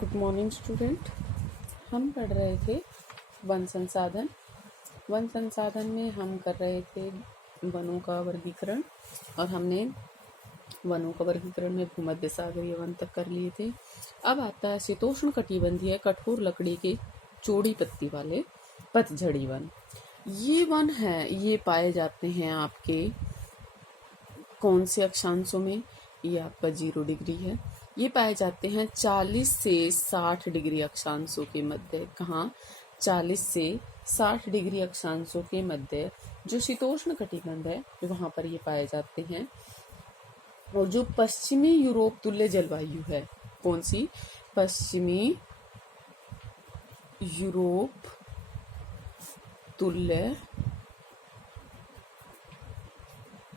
Good morning student. हम पढ़ रहे थे वन संसाधन। वन संसाधन में हम कर रहे थे वनों का वर्गीकरण, और हमने वनों का वर्गीकरण में भूमध्य सागरीय वन तक कर लिए थे। अब आता है शीतोष्ण कटिबंधीय कठोर लकड़ी के चौड़ी पत्ती वाले पतझड़ी वन। ये वन है, ये पाए जाते हैं आपके कौन से अक्षांशों में? ये आपका 0 डिग्री है। ये पाए जाते हैं 40 से 60 डिग्री अक्षांशों के मध्य। कहाँ? 40 से 60 डिग्री अक्षांशों के मध्य जो शीतोष्ण कटिबंध है वहां पर ये पाए जाते हैं। और जो पश्चिमी यूरोप तुल्य जलवायु है, कौन सी? पश्चिमी यूरोप तुल्य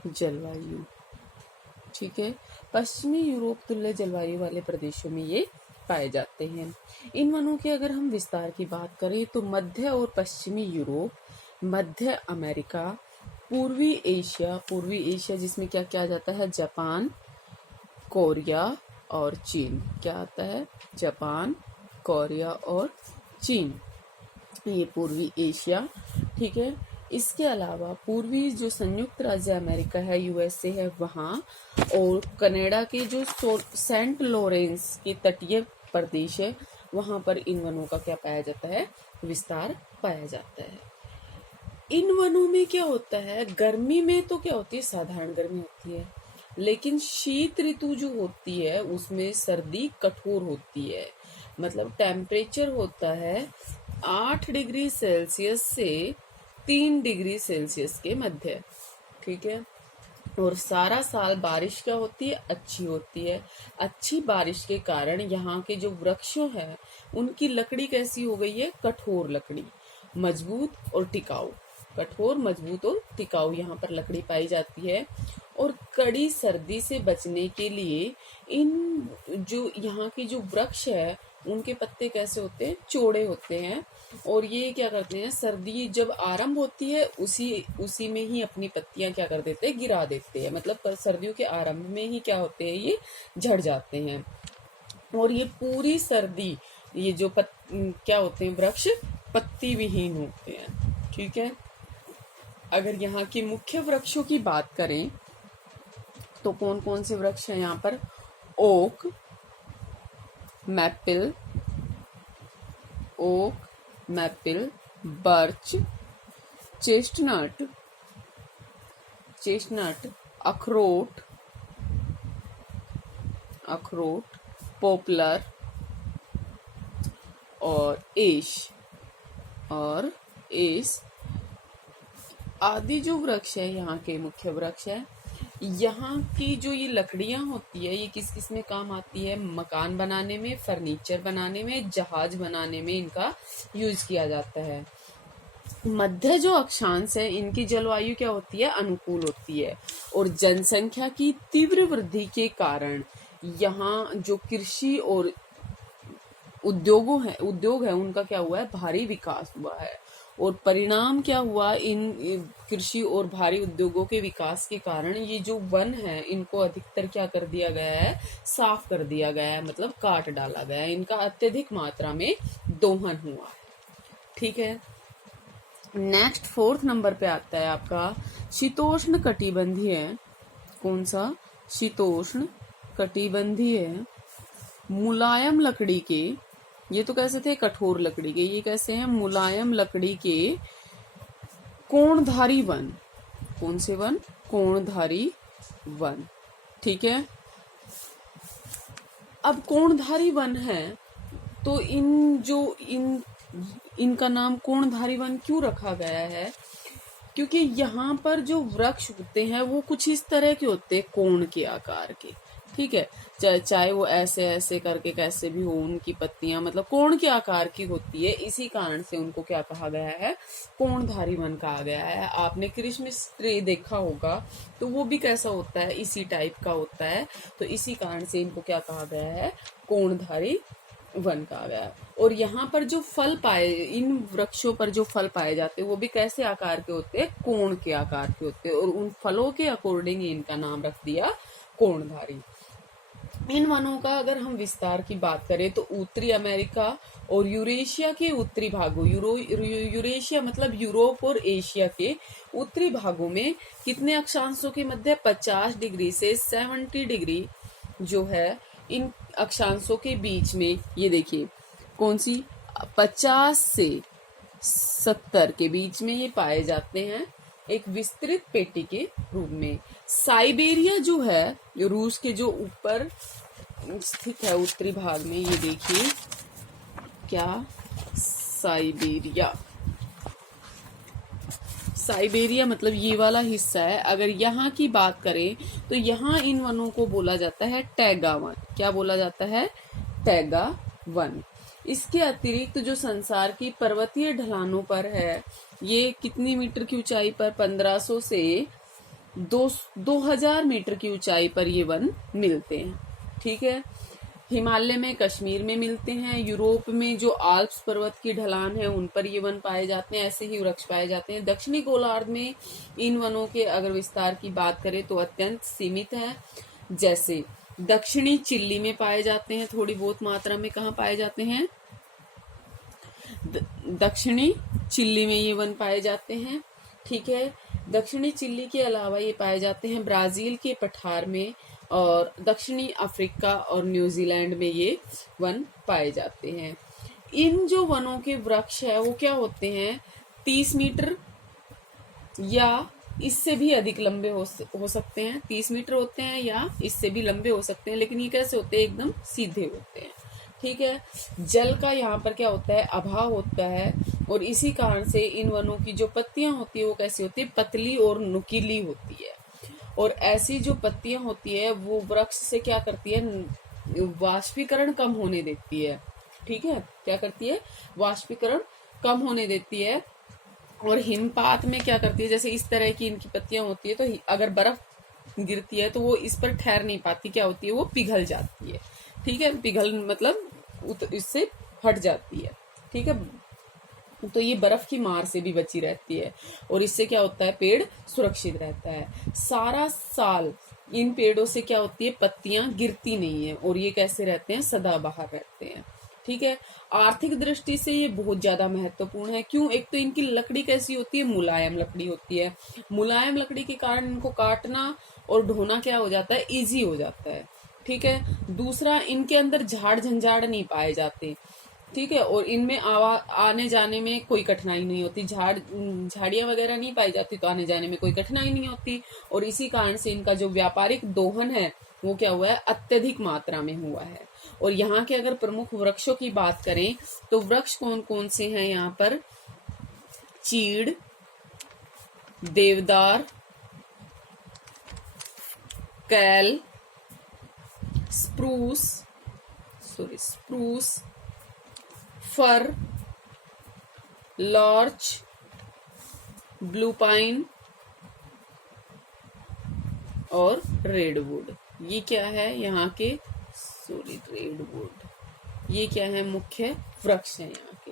जलवायु, ठीक है, पश्चिमी यूरोप तुल्य जलवायु वाले प्रदेशों में ये पाए जाते हैं। इन वनों के अगर हम विस्तार की बात करें तो मध्य और पश्चिमी यूरोप, मध्य अमेरिका, पूर्वी एशिया जिसमें क्या क्या आ जाता है? जापान, कोरिया और चीन। क्या आता है? जापान, कोरिया और चीन, ये पूर्वी एशिया, ठीक है। इसके अलावा पूर्वी जो संयुक्त राज्य अमेरिका है, यूएसए है, वहाँ, और कनाडा के जो सेंट लॉरेंस के तटीय प्रदेश है, वहाँ पर इन वनों का क्या पाया जाता है? विस्तार पाया जाता है। इन वनों में क्या होता है? गर्मी में तो क्या होती है? साधारण गर्मी होती है, लेकिन शीत ऋतु जो होती है उसमें सर्दी कठोर होती है। मतलब टेम्परेचर होता है 8 डिग्री सेल्सियस से 3 डिग्री सेल्सियस के मध्य, ठीक है। और सारा साल बारिश क्या होती है? अच्छी होती है। अच्छी बारिश के कारण यहाँ के जो वृक्षों हैं उनकी लकड़ी कैसी हो गई है? कठोर लकड़ी, मजबूत और टिकाऊ। कठोर, मजबूत और टिकाऊ यहाँ पर लकड़ी पाई जाती है। और कड़ी सर्दी से बचने के लिए इन जो यहाँ के जो वृक्ष है उनके पत्ते कैसे होते हैं? चौड़े होते हैं। और ये क्या करते हैं? सर्दी जब आरंभ होती है उसी में ही अपनी पत्तियां क्या कर देते हैं? गिरा देते हैं। मतलब सर्दियों के आरंभ में ही क्या होते हैं? ये झड़ जाते हैं। और ये पूरी सर्दी ये जो क्या होते हैं? वृक्ष पत्ती विहीन होते हैं, ठीक है। अगर यहाँ के मुख्य वृक्षों की बात करें तो कौन कौन से वृक्ष हैं यहाँ पर? ओक, मैपल, बर्च, चेस्टनट, अखरोट, पॉपुलर और एश आदि जो वृक्ष है यहाँ के मुख्य वृक्ष है। यहाँ की जो ये लकड़ियां होती है ये किस किस में काम आती है? मकान बनाने में, फर्नीचर बनाने में, जहाज बनाने में इनका यूज किया जाता है। मध्य जो अक्षांश है इनकी जलवायु क्या होती है? अनुकूल होती है। और जनसंख्या की तीव्र वृद्धि के कारण यहाँ जो कृषि और उद्योग है उनका क्या हुआ है? भारी विकास हुआ है। और परिणाम क्या हुआ? इन कृषि और भारी उद्योगों के विकास के कारण ये जो वन है इनको अधिकतर क्या कर दिया गया है? साफ कर दिया गया है, मतलब काट डाला गया है। इनका अत्यधिक मात्रा में दोहन हुआ है, ठीक है। नेक्स्ट 4th नंबर पे आता है आपका शीतोष्ण कटिबंधीय। कौन सा? शीतोष्ण कटिबंधीय मुलायम लकड़ी के, ये तो कैसे थे? कठोर लकड़ी के। ये कैसे हैं? मुलायम लकड़ी के कोणधारी वन। कौन से वन? कोणधारी वन, ठीक है। अब कोणधारी वन है तो इनका नाम कोणधारी वन क्यों रखा गया है? क्योंकि यहाँ पर जो वृक्ष होते हैं वो कुछ इस तरह के होते हैं, कोण के आकार के, ठीक है। चाहे वो ऐसे ऐसे करके कैसे भी हो, उनकी पत्तियां मतलब कोण के आकार की होती है। इसी कारण से उनको क्या कहा गया है? कोणधारी वन कहा गया है। आपने क्रिसमस ट्री देखा होगा तो वो भी कैसा होता है? इसी टाइप का होता है। तो इसी कारण से इनको क्या कहा गया है? कोणधारी वन कहा गया है। और यहाँ पर जो फल इन वृक्षों पर जो फल पाए जाते हैं वो भी कैसे आकार के होते हैं? कोण के आकार के होते हैं। और उन फलों के अकॉर्डिंग इनका नाम रख दिया कोणधारी। इन वनों का अगर हम विस्तार की बात करें तो उत्तरी अमेरिका और यूरेशिया के उत्तरी भागों, यूरेशिया मतलब यूरोप और एशिया के उत्तरी भागों में कितने अक्षांशों के मध्य 50 डिग्री से 70 डिग्री जो है इन अक्षांशों के बीच में, ये देखिए कौन सी, 50 से 70 के बीच में ये पाए जाते हैं एक विस्तृत पेटी के रूप में। साइबेरिया जो है रूस के जो ऊपर स्थित है उत्तरी भाग में, ये देखिए क्या, साइबेरिया, साइबेरिया मतलब ये वाला हिस्सा है। अगर यहाँ की बात करें तो यहाँ इन वनों को बोला जाता है टैगा वन। क्या बोला जाता है? Taiga one. इसके अतिरिक्त जो संसार की पर्वतीय ढलानों पर है, ये कितनी मीटर की ऊंचाई पर, 1500 से 2000 मीटर की ऊंचाई पर ये वन मिलते हैं। ठीक है, हिमालय में, कश्मीर में मिलते हैं। यूरोप में जो आल्प्स पर्वत की ढलान है उन पर ये वन पाए जाते हैं, ऐसे ही वृक्ष पाए जाते हैं। दक्षिणी गोलार्ध में इन वनों के अगर विस्तार की बात करें तो अत्यंत सीमित है। जैसे दक्षिणी चिली में पाए जाते हैं, थोड़ी बहुत मात्रा में। कहाँ पाए जाते हैं? दक्षिणी चिली में ये वन पाए जाते हैं। ठीक है, दक्षिणी चिली के अलावा ये पाए जाते हैं ब्राजील के पठार में, और दक्षिणी अफ्रीका और न्यूजीलैंड में ये वन पाए जाते हैं। इन जो वनों के वृक्ष है वो क्या होते हैं? 30 मीटर या इससे भी अधिक लंबे हो सकते हैं। 30 मीटर होते हैं या इससे भी लंबे हो सकते हैं, लेकिन ये कैसे होते हैं? एकदम सीधे होते हैं। ठीक है, जल का यहाँ पर क्या होता है? अभाव होता है, और इसी कारण से इन वनों की जो पत्तियां होती है वो कैसी होती है? पतली और नुकीली होती है। और ऐसी जो पत्तियां होती है वो वृक्ष से क्या करती है? वाष्पीकरण कम होने देती है। ठीक है, क्या करती है? वाष्पीकरण कम होने देती है। और हिमपात में क्या करती है? जैसे इस तरह की इनकी पत्तियां होती है, तो अगर बर्फ गिरती है तो वो इस पर ठहर नहीं पाती, क्या होती है? वो पिघल जाती है। ठीक है, पिघल मतलब इससे फट जाती है। ठीक है, तो ये बर्फ की मार से भी बची रहती है, और इससे क्या होता है? पेड़ सुरक्षित रहता है। सारा साल इन पेड़ों से क्या होती है? पत्तियां गिरती नहीं है, और ये कैसे रहते हैं? सदाबहार रहते हैं। ठीक है, आर्थिक दृष्टि से ये बहुत ज्यादा महत्वपूर्ण है। क्यों? एक तो इनकी लकड़ी कैसी होती है? मुलायम लकड़ी होती है। मुलायम लकड़ी के कारण इनको काटना और ढोना क्या हो जाता है? इजी हो जाता है। ठीक है, दूसरा, इनके अंदर झाड़ झंझाड़ नहीं पाए जाते। ठीक है, और इनमें आने जाने में कोई कठिनाई नहीं होती। झाड़ियां वगैरह नहीं पाई जाती, तो आने जाने में कोई कठिनाई नहीं होती। और इसी कारण से इनका जो व्यापारिक दोहन है वो क्या हुआ है? अत्यधिक मात्रा में हुआ है। और यहाँ के अगर प्रमुख वृक्षों की बात करें तो वृक्ष कौन कौन से हैं यहाँ पर? चीड़, देवदार, कैल, स्प्रूस, फर, लॉर्च, ब्लू पाइन और रेडवुड। ये क्या है यहाँ के? रेडवुड, ये क्या है? मुख्य वृक्ष है यहाँ के।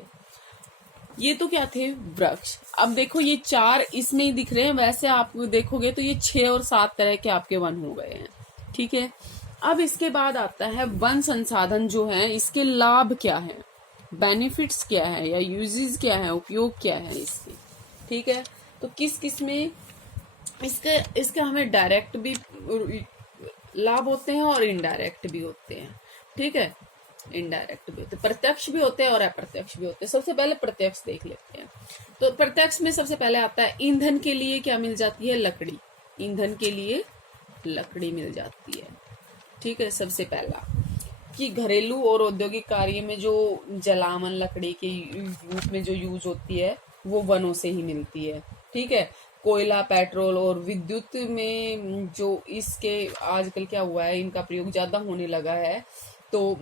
ये तो क्या थे? वृक्ष। अब देखो ये 4 इसमें ही दिख रहे हैं, वैसे आप देखोगे तो ये 6 और 7 तरह के आपके वन हो गए हैं। ठीक है, अब इसके बाद आता है वन संसाधन जो है, इसके लाभ क्या है, बेनिफिट्स क्या है, या यूजेस क्या है, उपयोग क्या है इसके। ठीक है, तो किस किस में इसके हमें डायरेक्ट भी लाभ होते हैं और इनडायरेक्ट भी होते हैं। ठीक है, इनडायरेक्ट भी होते हैं, प्रत्यक्ष भी होते हैं और अप्रत्यक्ष भी होते हैं। सबसे पहले प्रत्यक्ष देख लेते हैं। तो प्रत्यक्ष में सबसे पहले आता है ईंधन के लिए क्या मिल जाती है? लकड़ी। ईंधन के लिए लकड़ी मिल जाती है। ठीक है, सबसे पहला कि घरेलू और औद्योगिक कार्य में जो जलावन लकड़ी के रूप में जो यूज होती है वो वनों से ही मिलती है। ठीक है, कोयला, पेट्रोल और विद्युत में जो इसके आजकल क्या हुआ है, इनका प्रयोग ज्यादा होने लगा है, तो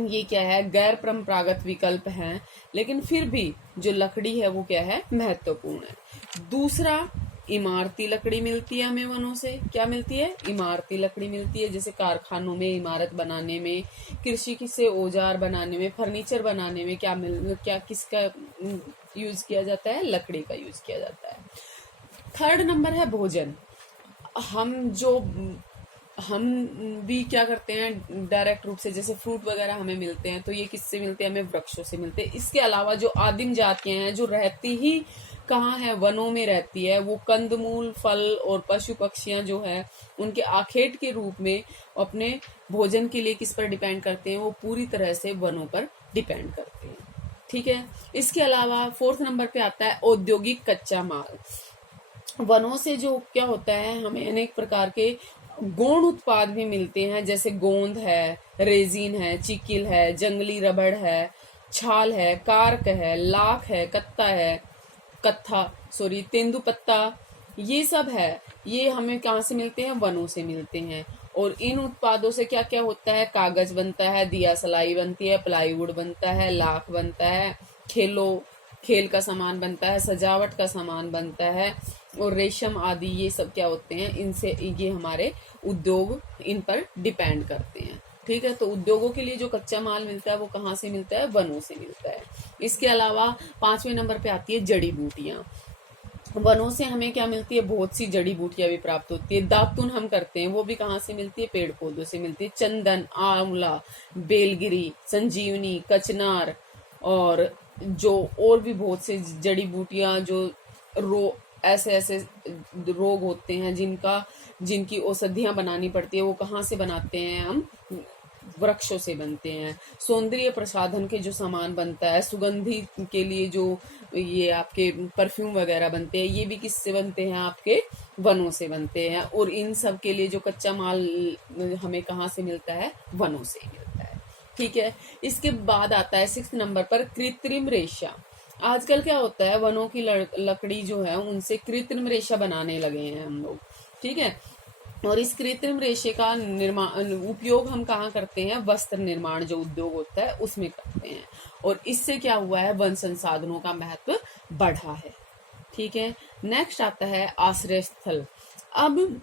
ये क्या है? गैर परंपरागत विकल्प हैं, लेकिन फिर भी जो लकड़ी है वो क्या है? महत्वपूर्ण है। दूसरा, इमारती लकड़ी मिलती है हमें वनों से। क्या मिलती है? इमारती लकड़ी मिलती है, जैसे कारखानों में इमारत बनाने में, कृषि से औजार बनाने में, फर्नीचर बनाने में क्या किसका यूज किया जाता है? लकड़ी का यूज किया जाता है। थर्ड नंबर है भोजन। हम जो हम भी क्या करते हैं डायरेक्ट रूप से, जैसे फ्रूट वगैरह हमें मिलते हैं तो ये किससे मिलते हैं, हमें वृक्षों से मिलते हैं। इसके अलावा जो आदिम जातियां हैं जो रहती ही कहाँ है, वनों में रहती है, वो कंदमूल, फल और पशु पक्षियां जो है उनके आखेट के रूप में अपने भोजन के लिए किस पर डिपेंड करते हैं, वो पूरी तरह से वनों पर डिपेंड करते हैं। ठीक है। इसके अलावा फोर्थ नंबर पे आता है औद्योगिक कच्चा माल। वनों से जो क्या होता है, हमें अनेक प्रकार के गौण उत्पाद भी मिलते हैं, जैसे गोंद है, रेजिन है, चिकिल है, जंगली रबड़ है, छाल है, कार्क है, लाख है, तेंदुपत्ता, ये सब है। ये हमें कहाँ से मिलते हैं, वनों से मिलते हैं। और इन उत्पादों से क्या क्या होता है, कागज बनता है, दिया सलाई बनती है, प्लाईवुड बनता है, लाख बनता है, खेल का सामान बनता है, सजावट का सामान बनता है, और रेशम आदि, ये सब क्या होते हैं, इनसे ये हमारे उद्योग इन पर डिपेंड करते हैं। ठीक है। तो उद्योगों के लिए जो कच्चा माल मिलता है वो कहाँ से मिलता है, वनों से मिलता है। इसके अलावा 5वें नंबर पे आती है जड़ी बूटियां। वनों से हमें क्या मिलती है, बहुत सी जड़ी बूटियां भी प्राप्त होती है। दातुन हम करते हैं वो भी कहाँ से मिलती है, पेड़ पौधों से मिलती है। चंदन, आंवला, बेलगिरी, संजीवनी, कचनार, और जो और भी बहुत से जड़ी बूटियां जो ऐसे ऐसे रोग होते हैं जिनकी औषधियां बनानी पड़ती है, वो कहाँ से बनाते हैं, हम वृक्षों से बनते हैं। सौंदर्य प्रसाधन के जो सामान बनता है, सुगंधी के लिए जो ये आपके परफ्यूम वगैरह बनते हैं, ये भी किससे बनते हैं, आपके वनों से बनते हैं। और इन सब के लिए जो कच्चा माल हमें कहाँ से मिलता है, वनों से मिलता है। ठीक है। इसके बाद आता है 6 नंबर पर कृत्रिम रेशा। आजकल क्या होता है, वनों की लकड़ी जो है उनसे कृत्रिम रेशा बनाने लगे हैं हम लोग। ठीक है। और इस कृत्रिम रेशे का उपयोग हम कहाँ करते हैं, वस्त्र निर्माण जो उद्योग होता है उसमें करते हैं। और इससे क्या हुआ है, वन संसाधनों का महत्व बढ़ा है। ठीक है। नेक्स्ट आता है आश्रय स्थल। अब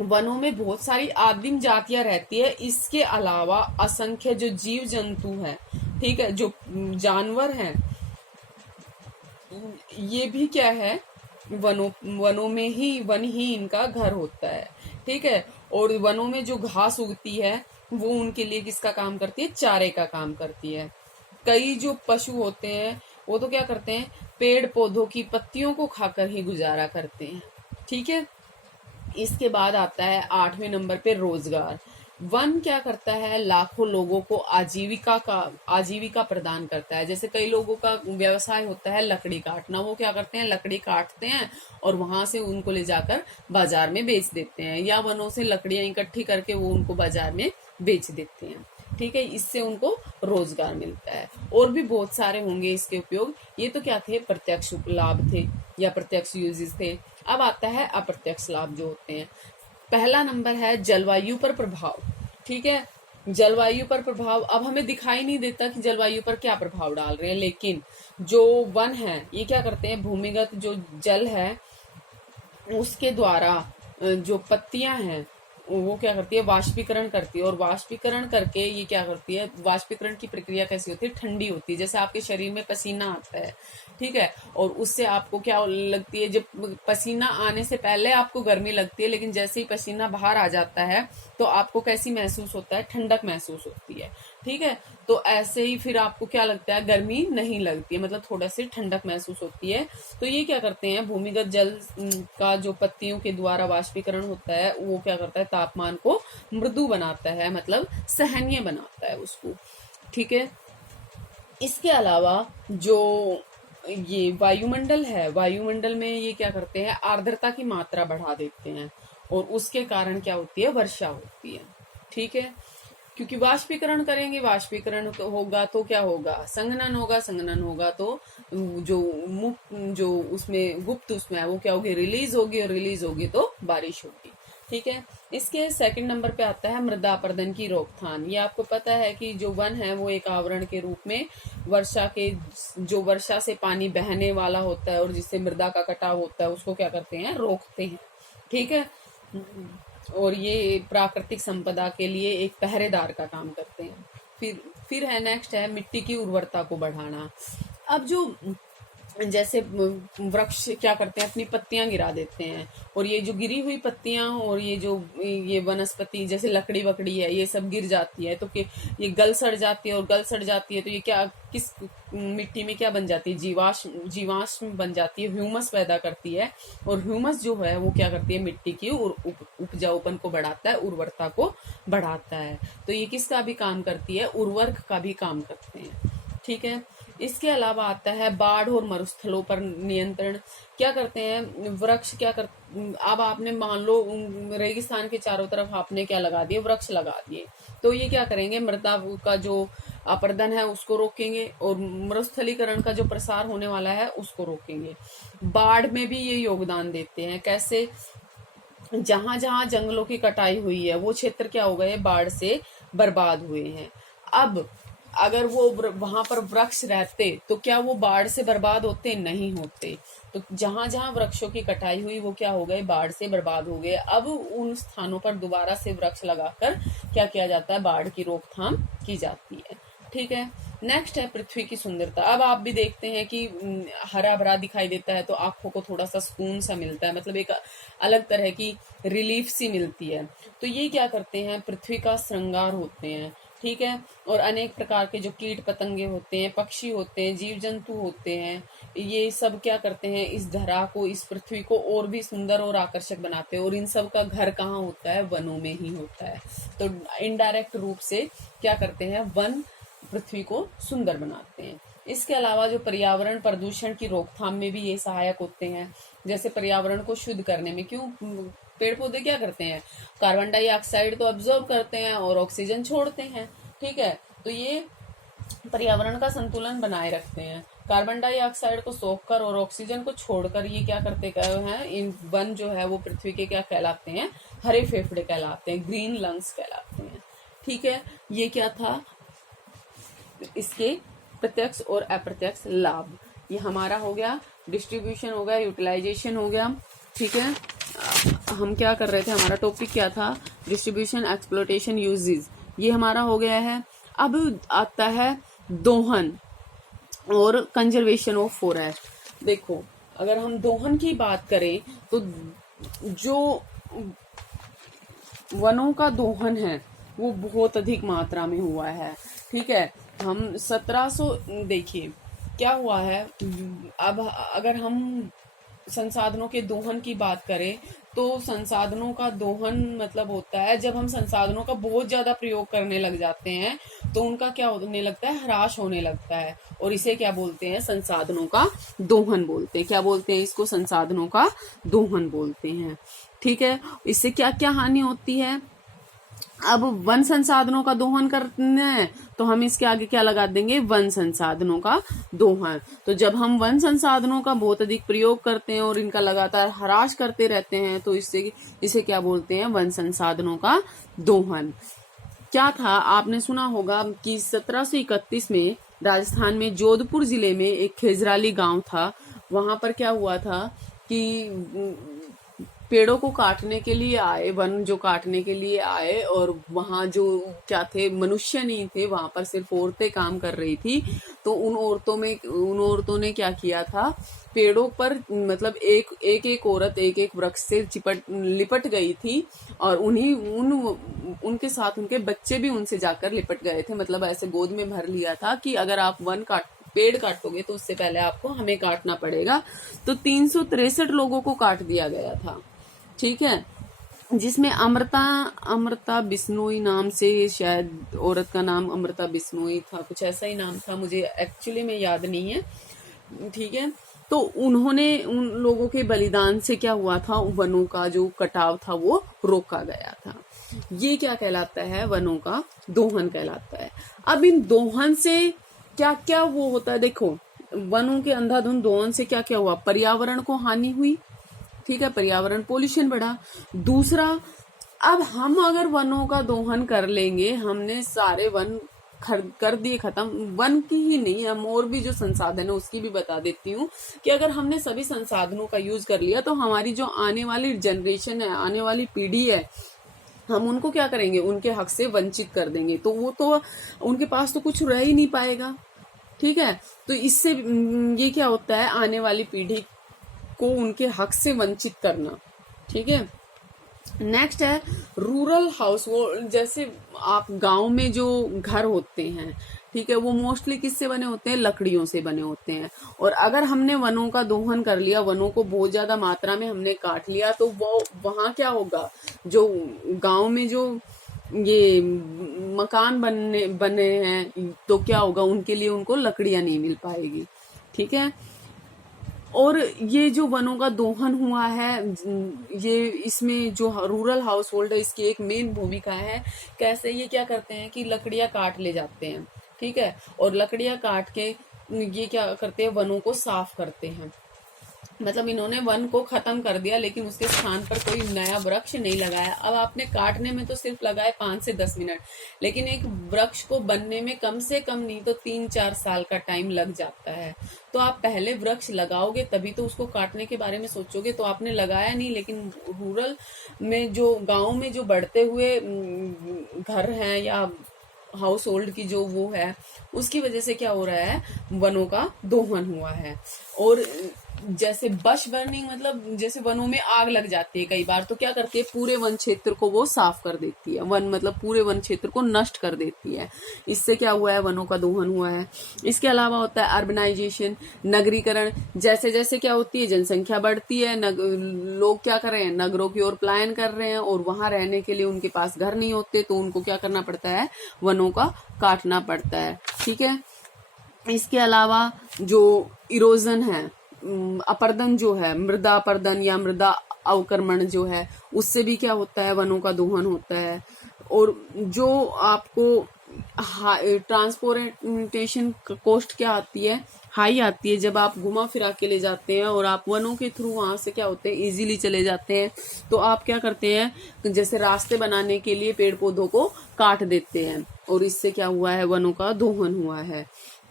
वनों में बहुत सारी आदिम जातियां रहती है, इसके अलावा असंख्य जो जीव जंतु है, ठीक है, जो जानवर हैं, ये भी क्या है, वनों में वन ही इनका घर होता है। ठीक है। और वनों में जो घास उगती है वो उनके लिए किसका काम करती है, चारे का काम करती है। कई जो पशु होते हैं वो तो क्या करते हैं, पेड़ पौधों की पत्तियों को खाकर ही गुजारा करते हैं। ठीक है। इसके बाद आता है 8वें नंबर पे रोजगार। वन क्या करता है, लाखों लोगों को आजीविका प्रदान करता है। जैसे कई लोगों का व्यवसाय होता है लकड़ी काटना, वो क्या करते हैं, लकड़ी काटते हैं और वहां से उनको ले जाकर बाजार में बेच देते हैं, या वनों से लकड़ियां इकट्ठी करके वो उनको बाजार में बेच देते हैं। ठीक है। इससे उनको रोजगार मिलता है। और भी बहुत सारे होंगे इसके उपयोग। ये तो क्या थे, प्रत्यक्ष लाभ थे या प्रत्यक्ष यूजेस थे। अब आता है अप्रत्यक्ष लाभ जो होते हैं। पहला नंबर है जलवायु पर प्रभाव। ठीक है। जलवायु पर प्रभाव, अब हमें दिखाई नहीं देता कि जलवायु पर क्या प्रभाव डाल रहे हैं, लेकिन जो वन है ये क्या करते हैं, भूमिगत जो जल है उसके द्वारा जो पत्तियां हैं वो क्या करती है, वाष्पीकरण करती है। और वाष्पीकरण करके ये क्या करती है, वाष्पीकरण की प्रक्रिया कैसी होती है, ठंडी होती है। जैसे आपके शरीर में पसीना आता है, ठीक है, और उससे आपको क्या लगती है, जब पसीना आने से पहले आपको गर्मी लगती है, लेकिन जैसे ही पसीना बाहर आ जाता है तो आपको कैसी महसूस होता है, ठंडक महसूस होती है। ठीक है। तो ऐसे ही फिर आपको क्या लगता है, गर्मी नहीं लगती है, मतलब थोड़ा सी ठंडक महसूस होती है। तो ये क्या करते हैं, भूमिगत जल का जो पत्तियों के द्वारा वाष्पीकरण होता है वो क्या करता है, तापमान को मृदु बनाता है, मतलब सहनीय बनाता है उसको। ठीक है। इसके अलावा जो ये वायुमंडल है, वायुमंडल में ये क्या करते हैं, आर्द्रता की मात्रा बढ़ा देते हैं, और उसके कारण क्या होती है, वर्षा होती है। ठीक है। क्योंकि वाष्पीकरण करेंगे, वाष्पीकरण होगा तो क्या होगा, संघनन होगा, संघनन होगा तो जो उसमें गुप्त उसमें है वो क्या होगी, रिलीज होगी, और रिलीज होगी तो बारिश होगी। ठीक है। इसके सेकंड नंबर पे आता है मृदा अपरदन की रोकथाम। ये आपको पता है कि जो वन है वो एक आवरण के रूप में वर्षा से पानी बहने वाला होता है और जिससे मृदा का कटाव होता है उसको क्या करते हैं, रोकते हैं। ठीक है। और ये प्राकृतिक संपदा के लिए एक पहरेदार का काम करते हैं। फिर है नेक्स्ट है मिट्टी की उर्वरता को बढ़ाना। अब जो जैसे वृक्ष क्या करते हैं, अपनी पत्तियां गिरा देते हैं, और ये जो गिरी हुई पत्तियां और ये वनस्पति जैसे लकड़ी वकड़ी है, ये सब गिर जाती है तो कि ये गल सड़ जाती है, और गल सड़ जाती है तो ये क्या किस मिट्टी में क्या बन जाती है, जीवाश्म बन जाती है, ह्यूमस पैदा करती है, और ह्यूमस जो है वो क्या करती है, मिट्टी की उपजाऊपन को बढ़ाता है, उर्वरता को बढ़ाता है। तो ये किसका भी काम करती है, उर्वरक का भी काम करते हैं। ठीक है। इसके अलावा आता है बाढ़ और मरुस्थलों पर नियंत्रण। क्या करते हैं वृक्ष, क्या कर, अब आपने मान लो रेगिस्तान के चारों तरफ आपने क्या लगा दिए, वृक्ष लगा दिए, तो ये क्या करेंगे, मृदा का जो अपरदन है उसको रोकेंगे, और मरुस्थलीकरण का जो प्रसार होने वाला है उसको रोकेंगे। बाढ़ में भी ये योगदान देते हैं। कैसे, जहां जहां जंगलों की कटाई हुई है वो क्षेत्र क्या हो गए, बाढ़ से बर्बाद हुए हैं। अब अगर वो वहां पर वृक्ष रहते तो क्या वो बाढ़ से बर्बाद होते, नहीं होते। तो जहां जहां वृक्षों की कटाई हुई वो क्या हो गए, बाढ़ से बर्बाद हो गए। अब उन स्थानों पर दोबारा से वृक्ष लगाकर क्या किया जाता है, बाढ़ की रोकथाम की जाती है। ठीक है। नेक्स्ट है पृथ्वी की सुंदरता। अब आप भी देखते हैं कि हरा भरा दिखाई देता है तो आंखों को थोड़ा सा सुकून सा मिलता है, मतलब एक अलग तरह की रिलीफ सी मिलती है। तो ये क्या करते हैं, पृथ्वी का श्रृंगार होते हैं। ठीक है। और अनेक प्रकार के जो कीट पतंगे होते हैं, पक्षी होते हैं, जीव जंतु होते हैं, ये सब क्या करते हैं, इस धरा को, इस पृथ्वी को और भी सुंदर और आकर्षक बनाते हैं। और इन सब का घर कहाँ होता है, वनों में ही होता है। तो इनडायरेक्ट रूप से क्या करते हैं, वन पृथ्वी को सुंदर बनाते हैं। इसके अलावा जो पर्यावरण प्रदूषण की रोकथाम में भी ये सहायक होते हैं। जैसे पर्यावरण को शुद्ध करने में, क्यों, पेड़ पौधे क्या करते हैं, कार्बन डाइऑक्साइड तो ऑब्जर्व करते हैं और ऑक्सीजन छोड़ते हैं। ठीक है। तो ये पर्यावरण का संतुलन बनाए रखते हैं, कार्बन डाइऑक्साइड को सोखकर और ऑक्सीजन को छोड़कर ये क्या करते हैं, इन वन जो है वो पृथ्वी के क्या कहलाते हैं, हरे फेफड़े कहलाते हैं, ग्रीन लंग्स कहलाते हैं। ठीक है। ये क्या था, इसके प्रत्यक्ष और अप्रत्यक्ष लाभ। ये हमारा हो गया, डिस्ट्रीब्यूशन हो गया, यूटिलाइजेशन हो गया। ठीक है। हम क्या कर रहे थे, हमारा टॉपिक क्या था, डिस्ट्रीब्यूशन, एक्सप्लोटेशन, यूजेस, ये हमारा हो गया है। अब आता है दोहन और कंजर्वेशन ऑफ फॉरेस्ट। देखो, अगर हम दोहन की बात करें तो जो वनों का दोहन है वो बहुत अधिक मात्रा में हुआ है। ठीक है। हम 1700, देखिए क्या हुआ है, अब अगर हम संसाधनों के दोहन की बात करें तो संसाधनों का दोहन मतलब होता है जब हम संसाधनों का बहुत ज्यादा प्रयोग करने लग जाते हैं तो उनका क्या होने लगता है, ह्रास होने लगता है, और इसे क्या बोलते हैं, संसाधनों का दोहन बोलते हैं। क्या बोलते हैं इसको, संसाधनों का दोहन बोलते हैं। ठीक है। इससे क्या क्या हानि होती है, अब वन संसाधनों का दोहन करना है तो हम इसके आगे क्या लगा देंगे, वन संसाधनों का दोहन। तो जब हम वन संसाधनों का बहुत अधिक प्रयोग करते हैं और इनका लगातार ह्रास करते रहते हैं तो इसे क्या बोलते हैं, वन संसाधनों का दोहन। क्या था, आपने सुना होगा कि 1731 में राजस्थान में जोधपुर जिले में एक खेजराली गांव था। वहां पर क्या हुआ था कि पेड़ों को काटने के लिए आए, वन जो काटने के लिए आए, और वहां जो क्या थे, मनुष्य नहीं थे, वहां पर सिर्फ औरतें काम कर रही थी। तो उन औरतों ने क्या किया था, पेड़ों पर मतलब एक औरत एक एक वृक्ष से लिपट गई थी, और उनके साथ उनके बच्चे भी उनसे जाकर लिपट गए थे। मतलब ऐसे गोद में भर लिया था कि अगर आप पेड़ काटोगे तो उससे पहले आपको हमें काटना पड़ेगा। तो 363 लोगों को काट दिया गया था। ठीक है। जिसमें अमृता बिश्नोई नाम से, शायद औरत का नाम अमृता बिश्नोई था, कुछ ऐसा ही नाम था, मुझे एक्चुअली में याद नहीं है। ठीक है। तो उन लोगों के बलिदान से क्या हुआ था, वनों का जो कटाव था वो रोका गया था। ये क्या कहलाता है, वनों का दोहन कहलाता है। अब इन दोहन से क्या क्या वो होता है, देखो वनों के अंधाधुंध दोहन से क्या क्या हुआ, पर्यावरण को हानि हुई। ठीक है। पर्यावरण पोल्यूशन बढ़ा। दूसरा, अब हम अगर वनों का दोहन कर लेंगे, हमने सारे वन कर दिए खत्म, वन की ही नहीं, हम और भी जो संसाधन है उसकी भी बता देती हूँ कि अगर हमने सभी संसाधनों का यूज कर लिया तो हमारी जो आने वाली जनरेशन है, आने वाली पीढ़ी है, हम उनको क्या करेंगे, उनके हक से वंचित कर देंगे। तो वो तो उनके पास तो कुछ रह ही नहीं पाएगा। ठीक है। तो इससे ये क्या होता है, आने वाली पीढ़ी को उनके हक से वंचित करना। ठीक है। नेक्स्ट है रूरल हाउस। वो जैसे आप गांव में जो घर होते हैं, ठीक है, वो मोस्टली किससे बने होते हैं, लकड़ियों से बने होते हैं। और अगर हमने वनों का दोहन कर लिया, वनों को बहुत ज्यादा मात्रा में हमने काट लिया, तो वो वहां क्या होगा, जो गांव में जो ये मकान बने हैं, तो क्या होगा, उनके लिए उनको लकड़ियां नहीं मिल पाएगी। ठीक है। और ये जो वनों का दोहन हुआ है, ये इसमें जो रूरल हाउस होल्ड है, इसकी एक मेन भूमिका है। कैसे ये क्या करते हैं कि लकड़ियां काट ले जाते हैं, ठीक है, और लकड़ियां काट के ये क्या करते हैं, वनों को साफ करते हैं। मतलब इन्होंने वन को खत्म कर दिया, लेकिन उसके स्थान पर कोई नया वृक्ष नहीं लगाया। अब आपने काटने में तो सिर्फ लगाए 5 से 10 मिनट, लेकिन एक वृक्ष को बनने में कम से कम नहीं तो 3-4 साल का टाइम लग जाता है। तो आप पहले वृक्ष लगाओगे तभी तो उसको काटने के बारे में सोचोगे। तो आपने लगाया नहीं, लेकिन रूरल में जो गांव में जो बढ़ते हुए घर हैं या हाउस होल्ड की जो वो है, उसकी वजह से क्या हो रहा है, वनों का दोहन हुआ है। और जैसे बश बर्निंग, मतलब जैसे वनों में आग लग जाती है कई बार, तो क्या करती है, पूरे वन क्षेत्र को वो साफ कर देती है। वन मतलब पूरे वन क्षेत्र को नष्ट कर देती है। इससे क्या हुआ है, वनों का दोहन हुआ है। इसके अलावा होता है अर्बनाइजेशन, नगरीकरण। जैसे जैसे क्या होती है, जनसंख्या बढ़ती है, लोग क्या कर रहे हैं, नगरों की ओर पलायन कर रहे हैं, और वहां रहने के लिए उनके पास घर नहीं होते, तो उनको क्या करना पड़ता है, वनों का काटना पड़ता है। ठीक है। इसके अलावा जो इरोजन है, अपर्दन जो है, मृदा अपर्दन या मृदा अवक्रमण जो है, उससे भी क्या होता है, वनों का दोहन होता है। और जो आपको ट्रांसपोर्टेशन कॉस्ट क्या आती है, हाई आती है, जब आप घुमा फिरा के ले जाते हैं और आप वनों के थ्रू वहां से क्या होते हैं, इजीली चले जाते हैं। तो आप क्या करते हैं, जैसे रास्ते बनाने के लिए पेड़ पौधों को काट देते हैं, और इससे क्या हुआ है, वनों का दोहन हुआ है।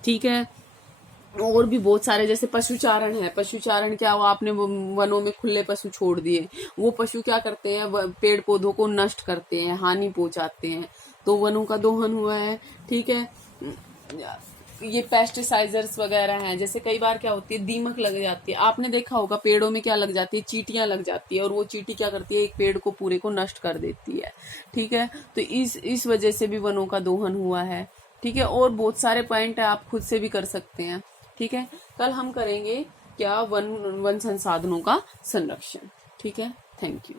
ठीक है। और भी बहुत सारे, जैसे पशुचारण है। पशुचारण क्या हुआ, आपने वनों में खुले पशु छोड़ दिए, वो पशु क्या करते हैं, पेड़ पौधों को नष्ट करते हैं, हानि पहुंचाते हैं, तो वनों का दोहन हुआ है। ठीक है। ये पेस्टिसाइजर्स वगैरह हैं, जैसे कई बार क्या होती है, दीमक लग जाती है। आपने देखा होगा पेड़ों में क्या लग जाती है, चींटियां लग जाती है, और वो चींटी क्या करती है, एक पेड़ को पूरे को नष्ट कर देती है। ठीक है। तो इस वजह से भी वनों का दोहन हुआ है। ठीक है। और बहुत सारे पॉइंट है, आप खुद से भी कर सकते हैं। ठीक है। कल हम करेंगे क्या, वन संसाधनों का संरक्षण। ठीक है। Thank you.